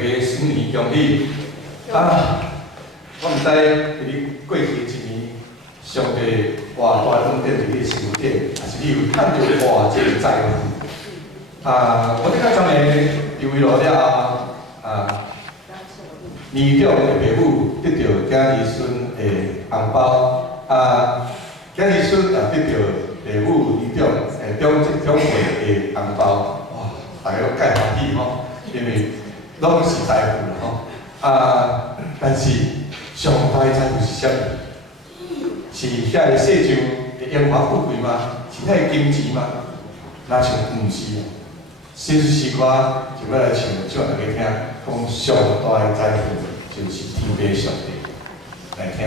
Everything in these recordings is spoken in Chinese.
家新年恭喜！我毋知伫过去一年，上帝偌大恩典伫你身顶，还是你有趁到偌济财富？我即个昨日游位落了年长的爸母得到囝儿孙的红包，囝儿孙也得到爸母年长辈的红包，哇！大家都介欢喜吼，因为拢是财富啦吼。但是上大的财富是啥物？是遐个世上的荣华富贵吗？是遐个金钱吗？哪像毋是啊？新诗歌就要来唱大家听，讲上大的财富就是天父上帝，来听。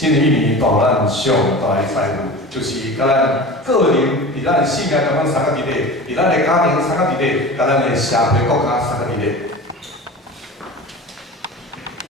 新的一年，大咱上大的财富，就是甲咱个人伫咱的性命当中三个伫咧，伫咱的家庭三个伫咧，甲咱的社会国家三个伫咧。